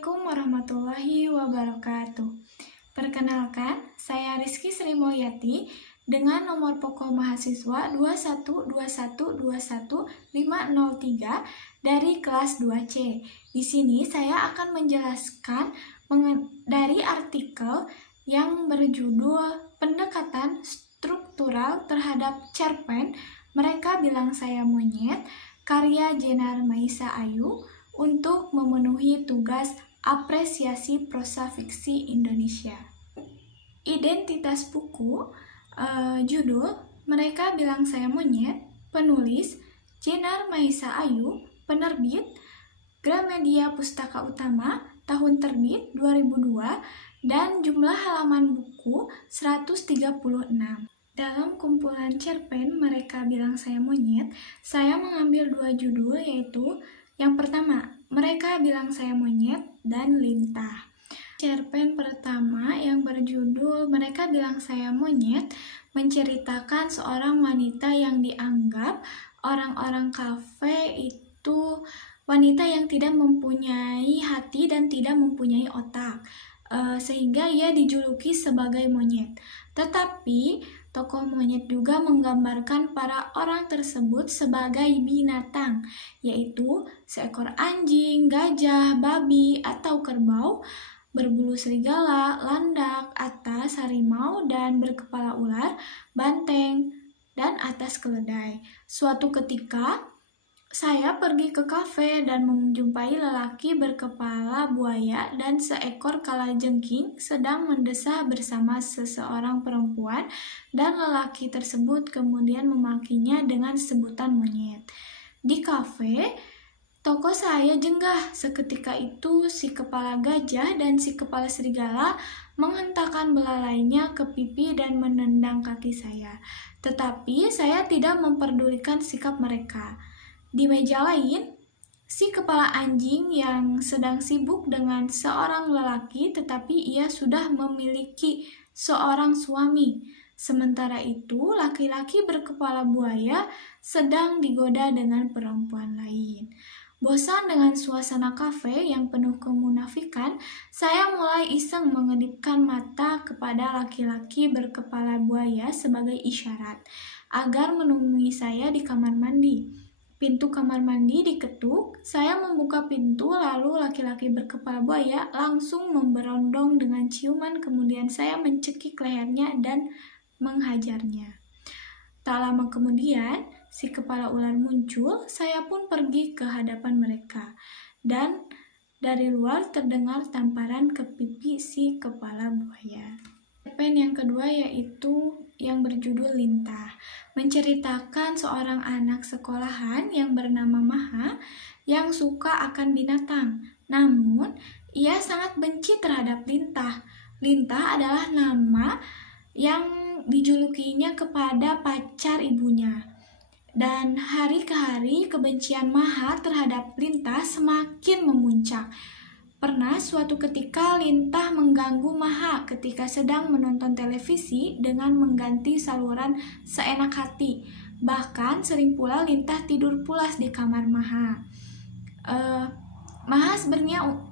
Assalamualaikum warahmatullahi wabarakatuh. Perkenalkan, saya Rizky Sri Mulyati dengan nomor pokok mahasiswa 212121503 dari kelas 2C. Di sini saya akan menjelaskan dari artikel yang berjudul Pendekatan Struktural Terhadap Cerpen Mereka Bilang Saya Monyet, karya Jenar Maisa Ayu, untuk memenuhi tugas apresiasi prosa fiksi Indonesia. Identitas buku, judul Mereka Bilang Saya Monyet, penulis Jenar Maisa Ayu, penerbit Gramedia Pustaka Utama, tahun terbit 2002, dan jumlah halaman buku 136. Dalam kumpulan cerpen Mereka Bilang Saya Monyet, saya mengambil dua judul, yaitu yang pertama, Mereka Bilang Saya Monyet, dan Lintah. Cerpen pertama yang berjudul Mereka Bilang Saya Monyet menceritakan seorang wanita yang dianggap orang-orang kafe itu wanita yang tidak mempunyai hati dan tidak mempunyai otak, sehingga ia dijuluki sebagai monyet. Tetapi tokoh monyet juga menggambarkan para orang tersebut sebagai binatang, yaitu seekor anjing, gajah, babi, atau kerbau, berbulu serigala, landak, atas harimau, dan berkepala ular, banteng, dan atas keledai. Suatu ketika, saya pergi ke kafe dan menjumpai lelaki berkepala buaya dan seekor kalajengking sedang mendesah bersama seseorang perempuan, dan lelaki tersebut kemudian memakinya dengan sebutan monyet. Di kafe, toko saya jenggah. Seketika itu si kepala gajah dan si kepala serigala menghentakkan belalainya ke pipi dan menendang kaki saya. Tetapi saya tidak memperdulikan sikap mereka. Di meja lain, si kepala anjing yang sedang sibuk dengan seorang lelaki, tetapi ia sudah memiliki seorang suami. Sementara itu, laki-laki berkepala buaya sedang digoda dengan perempuan lain. Bosan dengan suasana kafe yang penuh kemunafikan, saya mulai iseng mengedipkan mata kepada laki-laki berkepala buaya sebagai isyarat agar menemui saya di kamar mandi. Pintu kamar mandi diketuk, saya membuka pintu, lalu laki-laki berkepala buaya langsung memberondong dengan ciuman, kemudian saya mencekik lehernya dan menghajarnya. Tak lama kemudian, si kepala ular muncul, saya pun pergi ke hadapan mereka, dan dari luar terdengar tamparan ke pipi si kepala buaya. Cerpen yang kedua yaitu yang berjudul Lintah, menceritakan seorang anak sekolahan yang bernama Maha yang suka akan binatang. Namun, ia sangat benci terhadap Lintah. Lintah adalah nama yang dijulukinya kepada pacar ibunya. Dan hari ke hari kebencian Maha terhadap Lintah semakin memuncak. Pernah suatu ketika Lintah mengganggu Maha ketika sedang menonton televisi dengan mengganti saluran seenak hati. Bahkan sering pula Lintah tidur pulas di kamar Maha.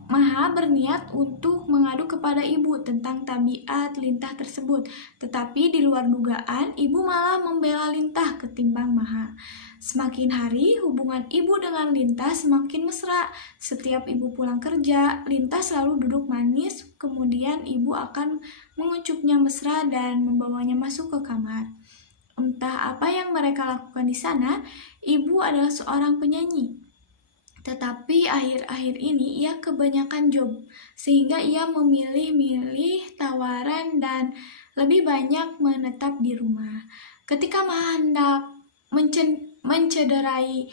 Maha berniat untuk mengadu kepada ibu tentang tabiat Lintah tersebut. Tetapi di luar dugaan, ibu malah membela Lintah ketimbang Maha. Semakin hari, hubungan ibu dengan Lintah semakin mesra. Setiap ibu pulang kerja, Lintah selalu duduk manis, kemudian ibu akan mengucupnya mesra dan membawanya masuk ke kamar. Entah apa yang mereka lakukan di sana, ibu adalah seorang penyanyi. Tetapi akhir-akhir ini ia kebanyakan job, sehingga ia memilih-milih tawaran dan lebih banyak menetap di rumah. Ketika Maha hendak mencederai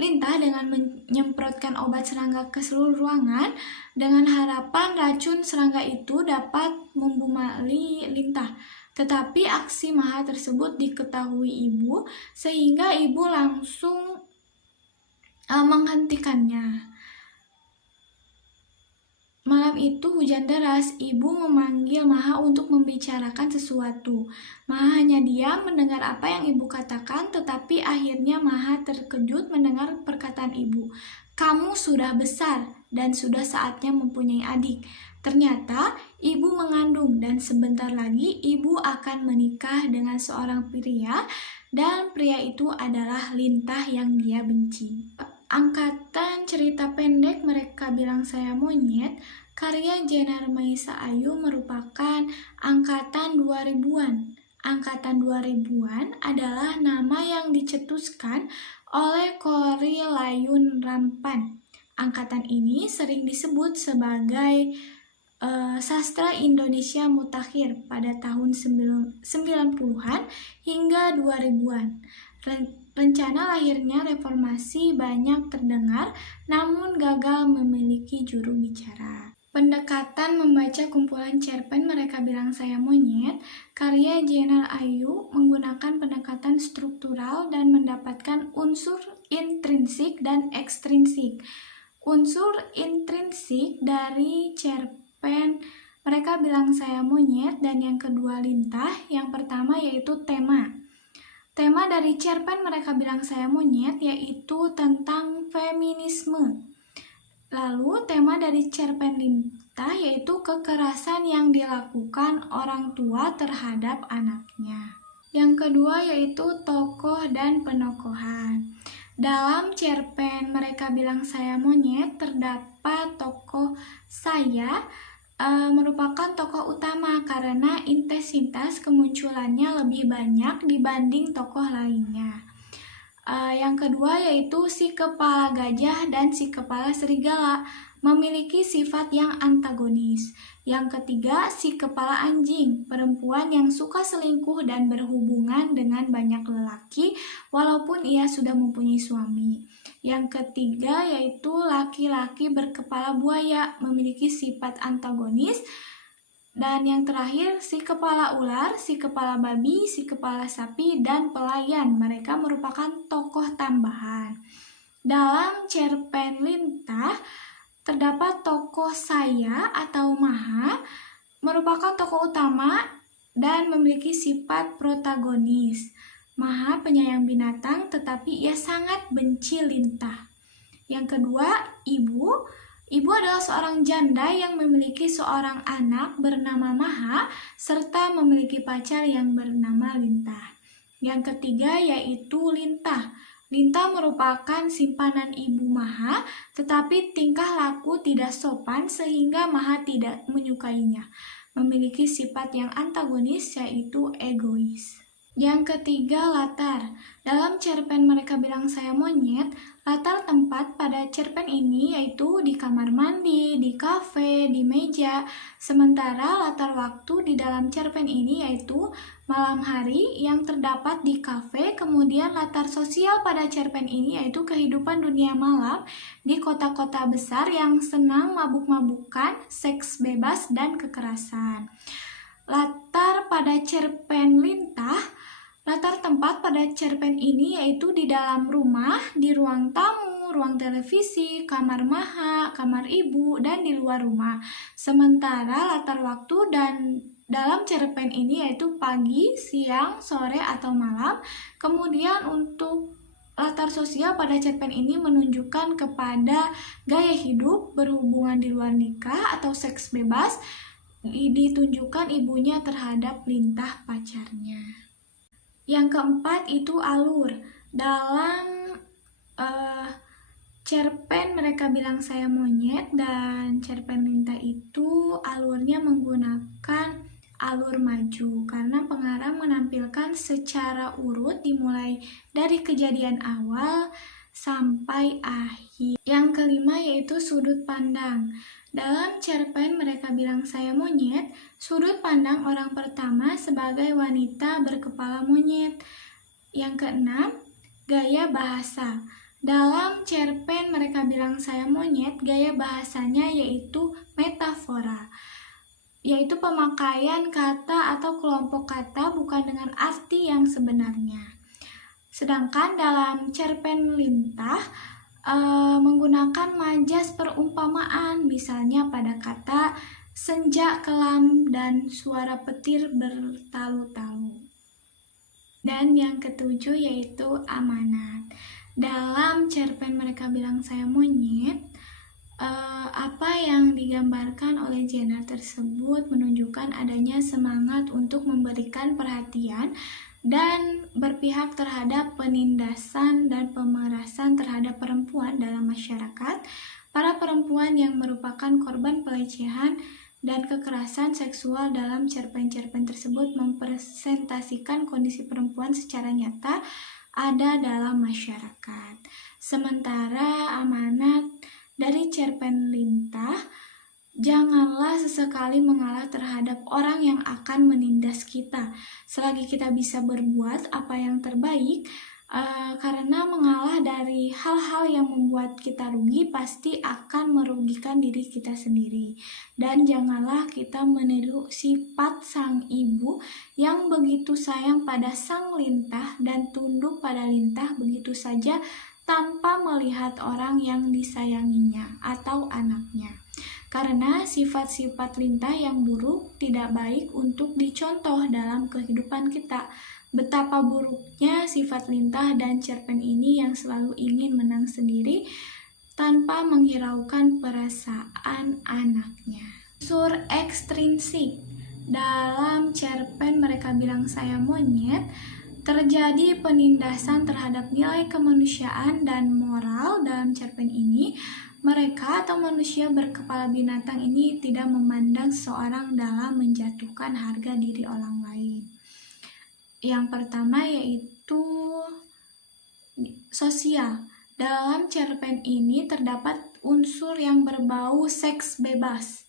Lintah dengan menyemprotkan obat serangga ke seluruh ruangan dengan harapan racun serangga itu dapat membumali Lintah. Tetapi aksi Maha tersebut diketahui ibu, sehingga ibu langsung menghentikannya. Malam itu hujan deras, ibu memanggil Maha untuk membicarakan sesuatu. Maha hanya diam mendengar apa yang ibu katakan, tetapi akhirnya Maha terkejut mendengar perkataan ibu. "Kamu sudah besar, dan sudah saatnya mempunyai adik. Ternyata ibu mengandung dan sebentar lagi ibu akan menikah dengan seorang pria dan pria itu adalah Lintah yang dia benci. Angkatan cerita pendek Mereka Bilang Saya Monyet karya Jenar Maisa Ayu merupakan angkatan 2000-an. Angkatan 2000-an adalah nama yang dicetuskan oleh Korrie Layun Rampan. Angkatan ini sering disebut sebagai sastra Indonesia mutakhir pada tahun 90-an hingga 2000-an. Rencana lahirnya reformasi banyak terdengar, namun gagal memiliki juru bicara. Pendekatan membaca kumpulan cerpen Mereka Bilang Saya Monyet, karya Jenar Ayu menggunakan pendekatan struktural dan mendapatkan unsur intrinsik dan ekstrinsik. Unsur intrinsik dari cerpen Mereka Bilang Saya Monyet dan yang kedua Lintah, yang pertama yaitu tema. Tema dari cerpen Mereka Bilang Saya Monyet yaitu tentang feminisme. Lalu tema dari cerpen Lintah yaitu kekerasan yang dilakukan orang tua terhadap anaknya. Yang kedua yaitu tokoh dan penokohan. Dalam cerpen Mereka Bilang Saya Monyet terdapat tokoh saya merupakan tokoh utama karena intensitas kemunculannya lebih banyak dibanding tokoh lainnya. Yang kedua yaitu si kepala gajah dan si kepala serigala memiliki sifat yang antagonis. Yang ketiga, si kepala anjing, perempuan yang suka selingkuh dan berhubungan dengan banyak lelaki walaupun ia sudah mempunyai suami. Yang ketiga yaitu laki-laki berkepala buaya memiliki sifat antagonis. Dan yang terakhir, si kepala ular, si kepala babi, si kepala sapi, dan pelayan. Mereka merupakan tokoh tambahan. Dalam cerpen Lintah, terdapat tokoh saya atau Maha, merupakan tokoh utama dan memiliki sifat protagonis. Maha penyayang binatang, tetapi ia sangat benci Lintah. Yang kedua, Ibu. Ibu adalah seorang janda yang memiliki seorang anak bernama Maha serta memiliki pacar yang bernama Lintah. Yang ketiga yaitu Lintah. Lintah merupakan simpanan ibu Maha, tetapi tingkah laku tidak sopan sehingga Maha tidak menyukainya. Memiliki sifat yang antagonis yaitu egois. Yang ketiga, latar. Dalam cerpen Mereka Bilang Saya Monyet, latar tempat pada cerpen ini yaitu di kamar mandi, di kafe, di meja. Sementara latar waktu di dalam cerpen ini yaitu malam hari yang terdapat di kafe. Kemudian latar sosial pada cerpen ini yaitu kehidupan dunia malam di kota-kota besar yang senang mabuk-mabukan, seks bebas, dan kekerasan. Latar pada cerpen Lintah, latar tempat pada cerpen ini yaitu di dalam rumah, di ruang tamu, ruang televisi, kamar Maha, kamar ibu, dan di luar rumah. Sementara latar waktu dan dalam cerpen ini yaitu pagi, siang, sore, atau malam. Kemudian untuk latar sosial pada cerpen ini menunjukkan kepada gaya hidup, berhubungan di luar nikah atau seks bebas, ditunjukkan ibunya terhadap Lintah pacarnya. Yang keempat itu alur. Dalam cerpen Mereka Bilang Saya Monyet dan cerpen Lintah itu alurnya menggunakan alur maju karena pengarang menampilkan secara urut dimulai dari kejadian awal sampai akhir. Yang kelima yaitu sudut pandang. Dalam cerpen Mereka Bilang Saya Monyet, sudut pandang orang pertama sebagai wanita berkepala monyet. Yang keenam, gaya bahasa. Dalam cerpen Mereka Bilang Saya Monyet, gaya bahasanya yaitu metafora, yaitu pemakaian kata atau kelompok kata bukan dengan arti yang sebenarnya. Sedangkan dalam cerpen Lintah, menggunakan majas perumpamaan, misalnya pada kata senja kelam dan suara petir bertalu-talu. Dan yang ketujuh yaitu amanat. Dalam cerpen Mereka Bilang Saya Monyet, Apa yang digambarkan oleh genre tersebut menunjukkan adanya semangat untuk memberikan perhatian dan berpihak terhadap penindasan dan pemerasan terhadap perempuan dalam masyarakat. Para perempuan yang merupakan korban pelecehan dan kekerasan seksual dalam cerpen-cerpen tersebut mempresentasikan kondisi perempuan secara nyata ada dalam masyarakat. Sementara amanat dari cerpen Lintah, janganlah sesekali mengalah terhadap orang yang akan menindas kita. Selagi kita bisa berbuat apa yang terbaik, karena mengalah dari hal-hal yang membuat kita rugi pasti akan merugikan diri kita sendiri. Dan janganlah kita meniru sifat sang ibu yang begitu sayang pada sang Lintah dan tunduk pada Lintah begitu saja tanpa melihat orang yang disayanginya atau anaknya. Karena sifat-sifat Lintah yang buruk tidak baik untuk dicontoh dalam kehidupan kita. Betapa buruknya sifat Lintah dan cerpen ini yang selalu ingin menang sendiri tanpa menghiraukan perasaan anaknya. Unsur ekstrinsik dalam cerpen Mereka Bilang Saya Monyet, terjadi penindasan terhadap nilai kemanusiaan dan moral dalam cerpen ini. Mereka atau manusia berkepala binatang ini tidak memandang seseorang dalam menjatuhkan harga diri orang lain. Yang pertama yaitu sosial. Dalam cerpen ini terdapat unsur yang berbau seks bebas.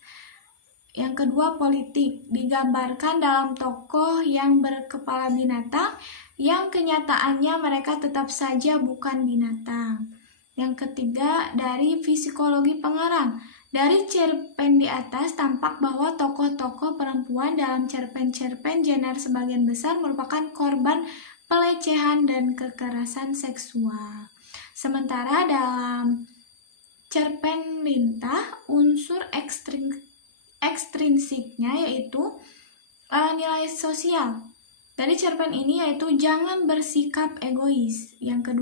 Yang kedua, politik. Digambarkan dalam tokoh yang berkepala binatang yang kenyataannya mereka tetap saja bukan binatang. Yang ketiga, dari psikologi pengarang. Dari cerpen di atas tampak bahwa tokoh-tokoh perempuan dalam cerpen-cerpen genre sebagian besar merupakan korban pelecehan dan kekerasan seksual. Sementara dalam cerpen Lintah, unsur ekstrinsiknya yaitu nilai sosial. Dari cerpen ini yaitu jangan bersikap egois. Yang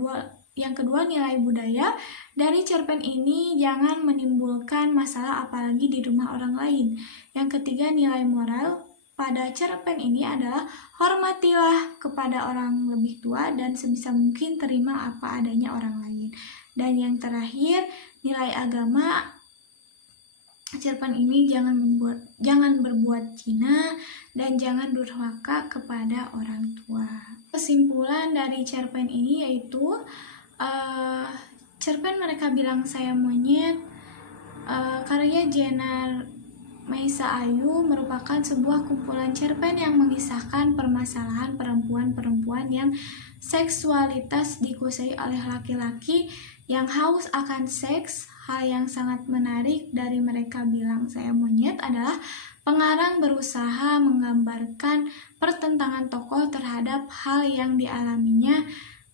kedua nilai budaya. Dari cerpen ini jangan menimbulkan masalah apalagi di rumah orang lain. Yang ketiga nilai moral. Pada cerpen ini adalah hormatilah kepada orang lebih tua dan sebisa mungkin terima apa adanya orang lain. Dan yang terakhir nilai agama. Cerpen ini jangan berbuat zina dan jangan durhaka kepada orang tua. Kesimpulan dari cerpen ini yaitu cerpen Mereka Bilang Saya Monyet karya Jenar Maisa Ayu merupakan sebuah kumpulan cerpen yang mengisahkan permasalahan perempuan-perempuan yang seksualitas dikuasai oleh laki-laki yang haus akan seks. Hal yang sangat menarik dari Mereka Bilang Saya Monyet adalah pengarang berusaha menggambarkan pertentangan tokoh terhadap hal yang dialaminya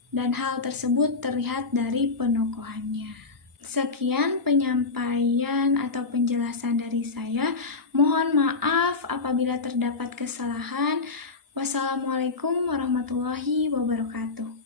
dan hal tersebut terlihat dari penokohannya. Sekian penyampaian atau penjelasan dari saya. Mohon maaf apabila terdapat kesalahan. Wassalamualaikum warahmatullahi wabarakatuh.